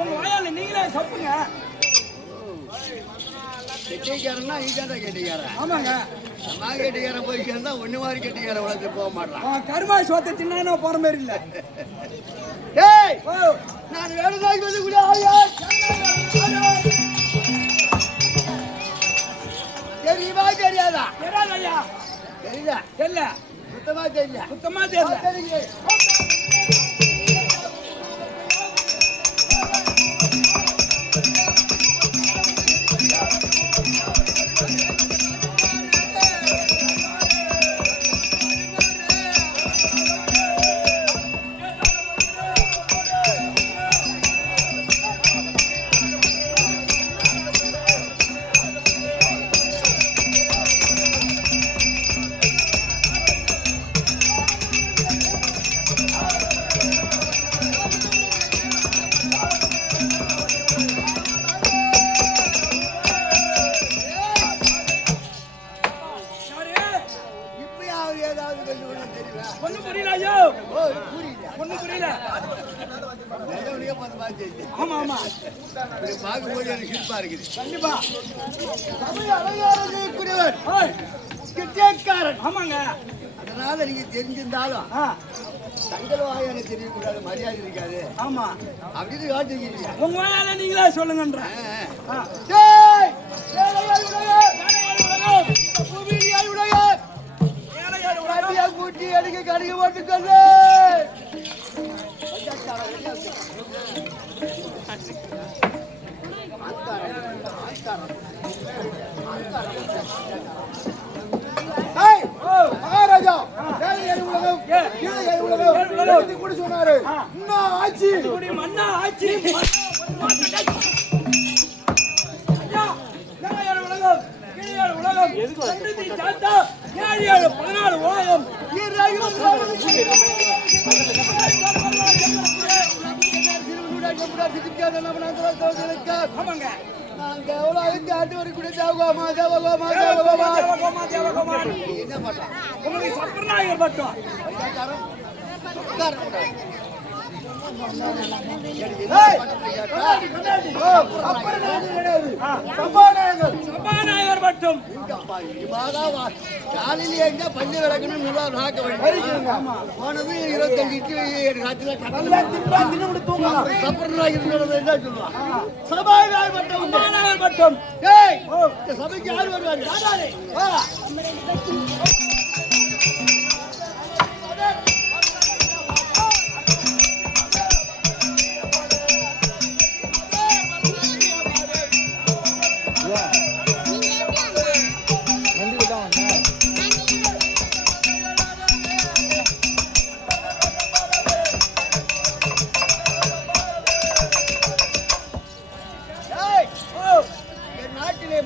உங்க வாயால நீங்களே சப்புங்க. கெட்டிக்காரன்னா நீதான் கெட்டிக்காரன். ஆமாங்க, நான் கெட்டிக்காரன் போய் சேர்ந்தா ஒண்ணு மாதிரி கெட்டிக்காரன் உலகத்து போக மாட்டான். கருமாய் சோத்தை தின்னா போற மாதிரி இல்ல. ஏய் நான் வேணுதாக்கி வந்து கூட தெரியுமா தெரியாதா? தெரியாதா? தெரியல. தெரியல. சுத்தமா தெரியல. சுத்தமா தெரியல. ஆமா ஆமா, பார்க்கும்போது எனக்கு சிரிப்பா இருக்குது. கண்டிப்பா கிட்டேக்காரன். ஆமாங்க, அதனால நீங்க தெரிஞ்சிருந்தாலும் தங்கள் வாயால தெரியக்கூடாது, மரியாதை இருக்காது. ஆமா அப்படின்னு காட்டுறீங்க. உங்க வாயால நீங்களே சொல்லுங்கன்ற. கூட்டி அடிக்க கடிக்க மாட்டுக்கொள்ளு. மகாராஜா கூட சொன்னாரு, ஆட்சி மன்னா ஆட்சி உலகம் 14 உலகம் ஆமாங்க. நாங்க எவ்வளவு ஆண்டு வரக்கூடிய தேவகோமா தேவகோமா தேவகோமா தேவகோமா என்ன பண்ணலாம்? உங்களுக்கு சப்பரநாயகர் பட்டம் சபாநாயகர் பட்டம் காலையில எங்க பள்ளி விளக்கணும் போனது 25 சபாநாயகர் பட்டம் சபாநாயகர் பட்டம். சபைக்கு யார் வருவாங்க?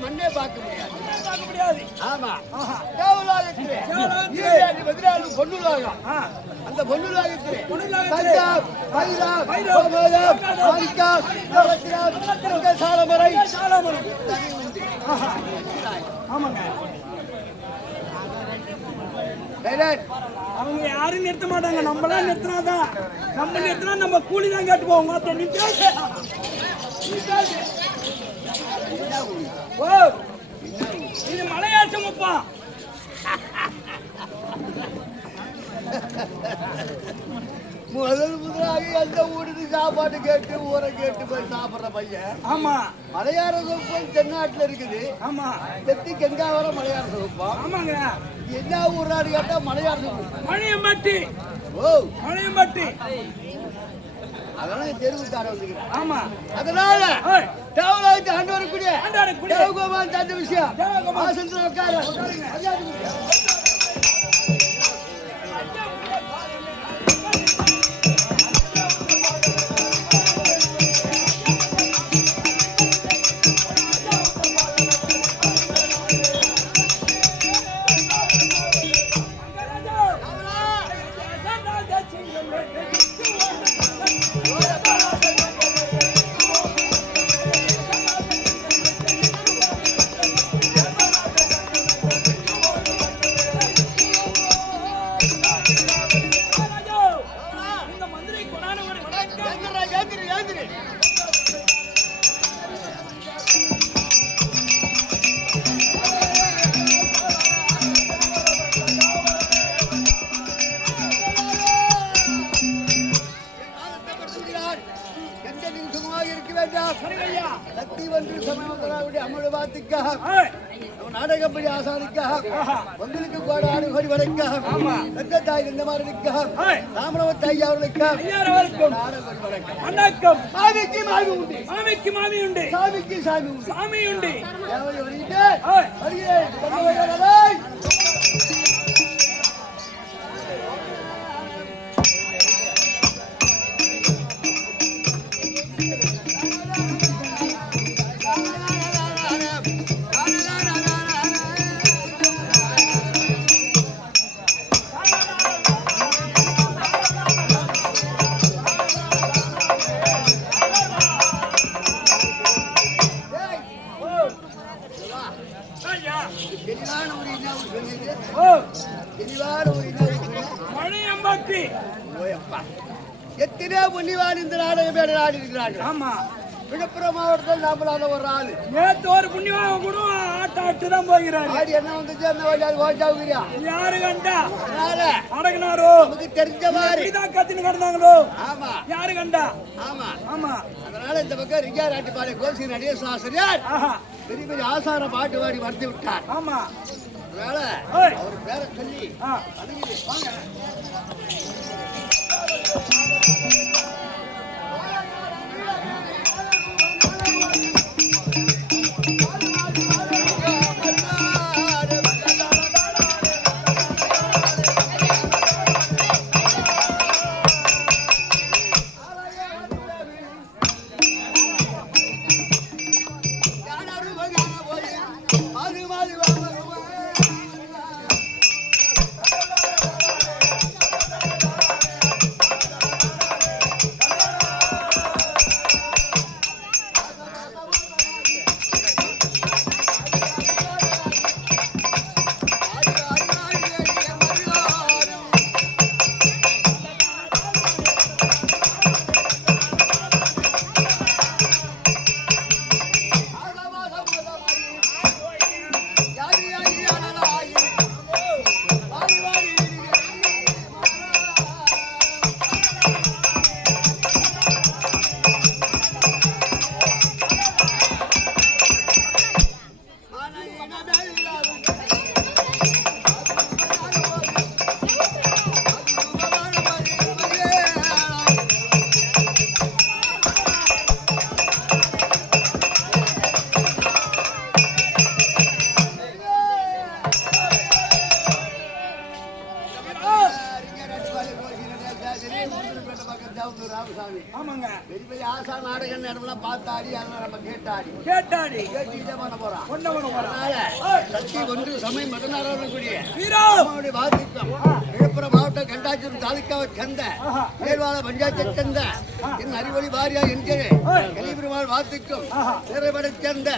மண்ணே பார்க்க முடியாது. ஆமா, பொண்ணுலாகம். அந்த பொண்ணுலாகத்திலே சாலமரை அவங்க யாரும் நிறுத்த மாட்டாங்க. நம்மளாம் நிறுத்தினாதான், நம்ம நிறுத்தினா நம்ம கூலி தான் கேட்டு போவோம். இது மலையாசமப்பா. முதலாக எந்த ஊருக்கு சாப்பாடு கேட்டு ஊரை கேட்டு போய் சாப்பிடுற பையன். ஆமா, மலையாள சோப்பம் தென்னாட்டுல இருக்குது. ஆமா, தெத்தி கெங்காவரம் மலையாள சோப்பம். ஆமாங்க. என்ன ஊராடு கேட்டா மலையாள சோப்பம். மணியம்பட்டி. ஓ, மணியம்பட்டி. அதெல்லாம் தெருவுக்கார வந்துக்கிறேன். ஆமா, அதனால தேவலாயத்தை ஆண்டு வரக்கூடிய தேவகோபால் தந்த விஷயம் உட்கார ஆசானுக்காக நாடகப்படி ஆசானுக்காக உங்களுக்கு கோடாடு கோடி வணக்கம். பெற்ற தாய் இந்த மாதிரிக்காக ராமரவத் ஐயா அவர்களுக்காக வணக்கம். மாமிக்கு மாமி உண்டு, மாமிக்கு மாமி உண்டு, சாமிக்கு சாமி உண்டு, சாமி உண்டு. மணியம்பட்டி எத்தனையோ புண்ணியவான் இந்த நாடகம் பேர் ஆடி இருக்கிறார்கள். ஆமா, விழுப்புரம் மாவட்டத்தில் நாமளாத ஒரு ஆளு நேத்து ஒரு புண்ணியவான் கூட ஆட்டு தான் போகிறாரு. ஆடி என்ன வந்துச்சு என்ன வழியாது ஓட்டாவுக்கிறியா யாரு கண்டா அதனால அடங்கினாரோ நமக்கு தெரிஞ்ச மாதிரி இதான் கத்தின்னு கிடந்தாங்களோ. ஆமா யாரு கண்டா. ஆமா ஆமா, அதனால இந்த பக்கம் ரிங்காராட்டிப்பாளைய கோசி நடேச ஆசிரியர் பெரிய பெரிய ஆசார பாட்டு வாடி வர்த்தி விட்டார். ஆமா, அதனால அவர் பேரை சொல்லி வாங்க. ஆமாங்க, பெரிய பெரிய ஆசா நாடகம் இடம்லாம் பார்த்தாடி அதெல்லாம் நம்ம கேட்டாடி கேட்டாடி கேட்டு பண்ண போறோம். கொண்ட பண்ண போறோம். அதனால சக்தி ஒன்று சமயம் மதனாரக்கூடிய வீரா வாசிக்கம் விழுப்புரம் மாவட்டம் கண்டாச்சூர் தாலுக்காவை சேர்ந்த மேல்வாழ பஞ்சாயத்தை சேர்ந்த என் அறிவொளி வாரியா என்கிற கலிபெருமாள் வாசிக்கும் நிறைவடை சேர்ந்த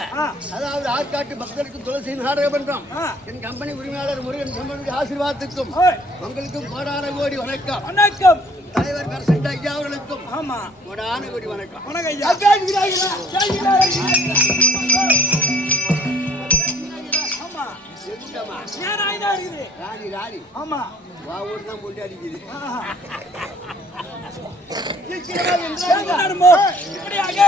அதாவது ஆற்காட்டு பக்தருக்கும் துளசி நாடக மன்றம் என் கம்பெனி உரிமையாளர் முருகன் கம்பெனி ஆசீர்வாதத்துக்கும் உங்களுக்கும் கோடான கோடி வணக்கம். வணக்கம். தலைவர் பிரசன்ட் ஐயா அவர்களுக்கும் ஆமா கோடான கோடி வணக்கம். வணக்கம் ஐயா. ஆமா, ஏன் ஆயுதா இருக்குது. ராணி ராணி ஆமா, வா ஊர் தான் முண்டி அடிக்குது. இப்படியாக